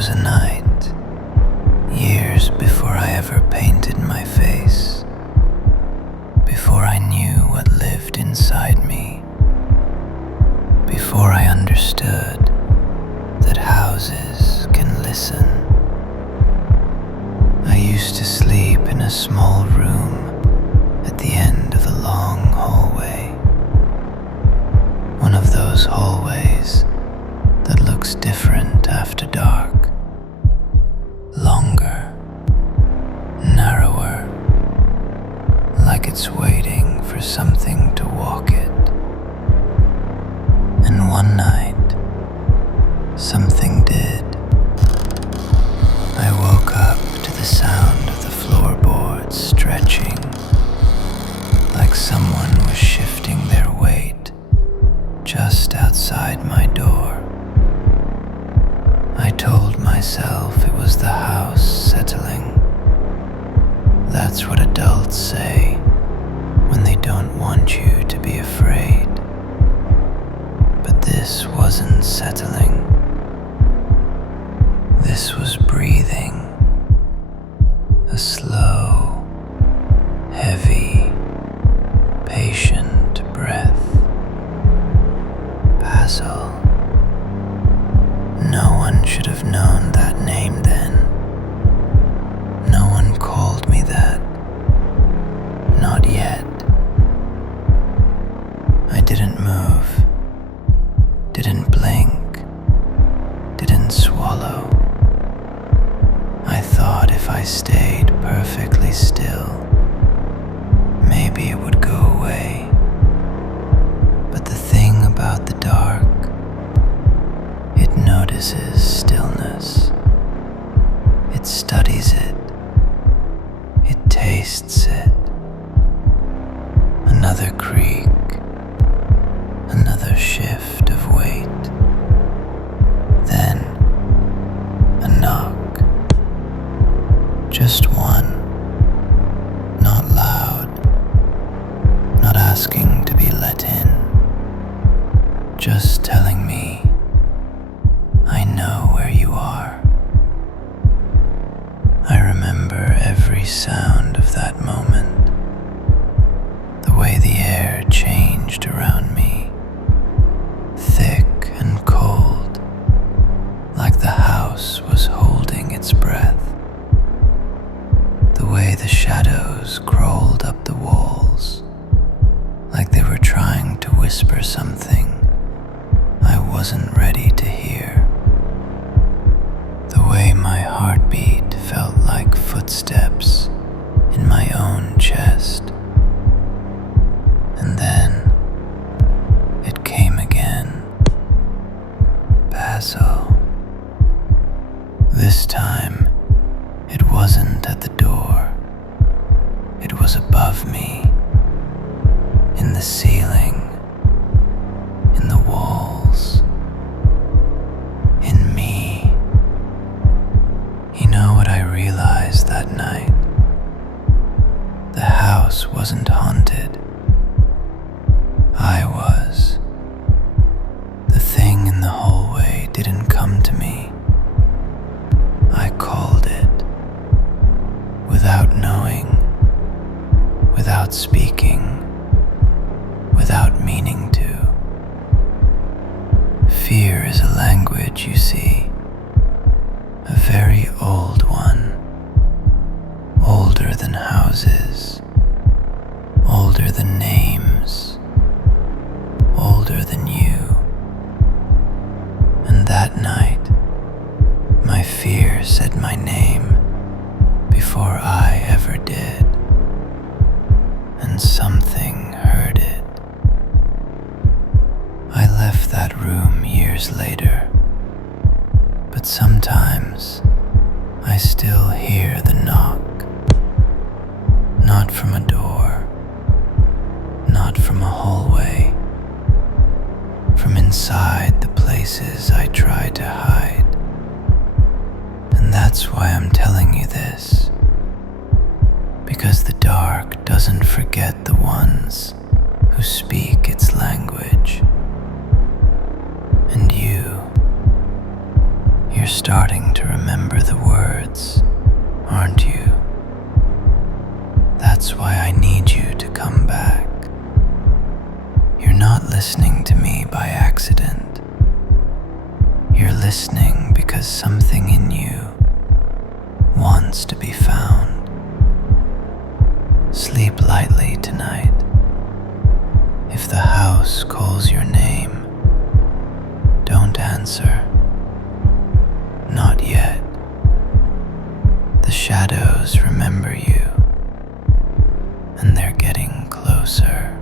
was a night, years before I ever painted my face, before I knew what lived inside me, before I understood that houses can listen. I used to sleep in a small room at the end of a long hallway, one of those hallways that looks different after dark, longer, narrower, like it's waiting for something to walk it. And one night, something did. I woke up to the sound of the floorboards stretching, like someone was shifting their weight just outside my door. I told myself it was the house settling. That's what adults say when they don't want you to be afraid. But this wasn't settling. This was breathing, a slow, heavy, patient breath. Basil. No one should have known that name then. No one called me that. Not yet. I didn't move, didn't blink, didn't swallow. I thought if I stayed perfectly still, maybe it would go away. But the thing about the dark, it notices stillness. It studies it. It tastes it. Another creak, another shift of weight. Then a knock. Just one. Not loud. Not asking to be let in. Just telling me, I know where you are. I remember every sound of that moment, the way the air changed around me, thick and cold, like the house was holding its breath, the way the shadows crawled up the walls, like they were trying to whisper something I wasn't ready to hear. The way my heartbeat felt like footsteps in my own chest. And then it came again. Basil. This time it wasn't at the door. It was above me, in the ceiling, in the walls, in me. You know what I realized that night? The house wasn't haunted. I was. The thing in the hallway didn't come to me. I called it, without knowing, without speaking, without meaning to. Fear is a language, you see, a very old one, older than houses, older than names, older than you. And that night, my fear said my name before I ever did, and something heard it. I left that room years later, but sometimes I still hear the knock, not from a door, not from a hallway, from inside the places I try to hide. And that's why I'm telling you this, because the dark doesn't forget the ones who speak its language. And You're starting to remember the words, aren't you? That's why I need you to come back. You're not listening to me by accident. You're listening because something in you wants to be found. Sleep lightly tonight. If the house calls your name, don't answer. Not yet. The shadows remember you, and they're getting closer.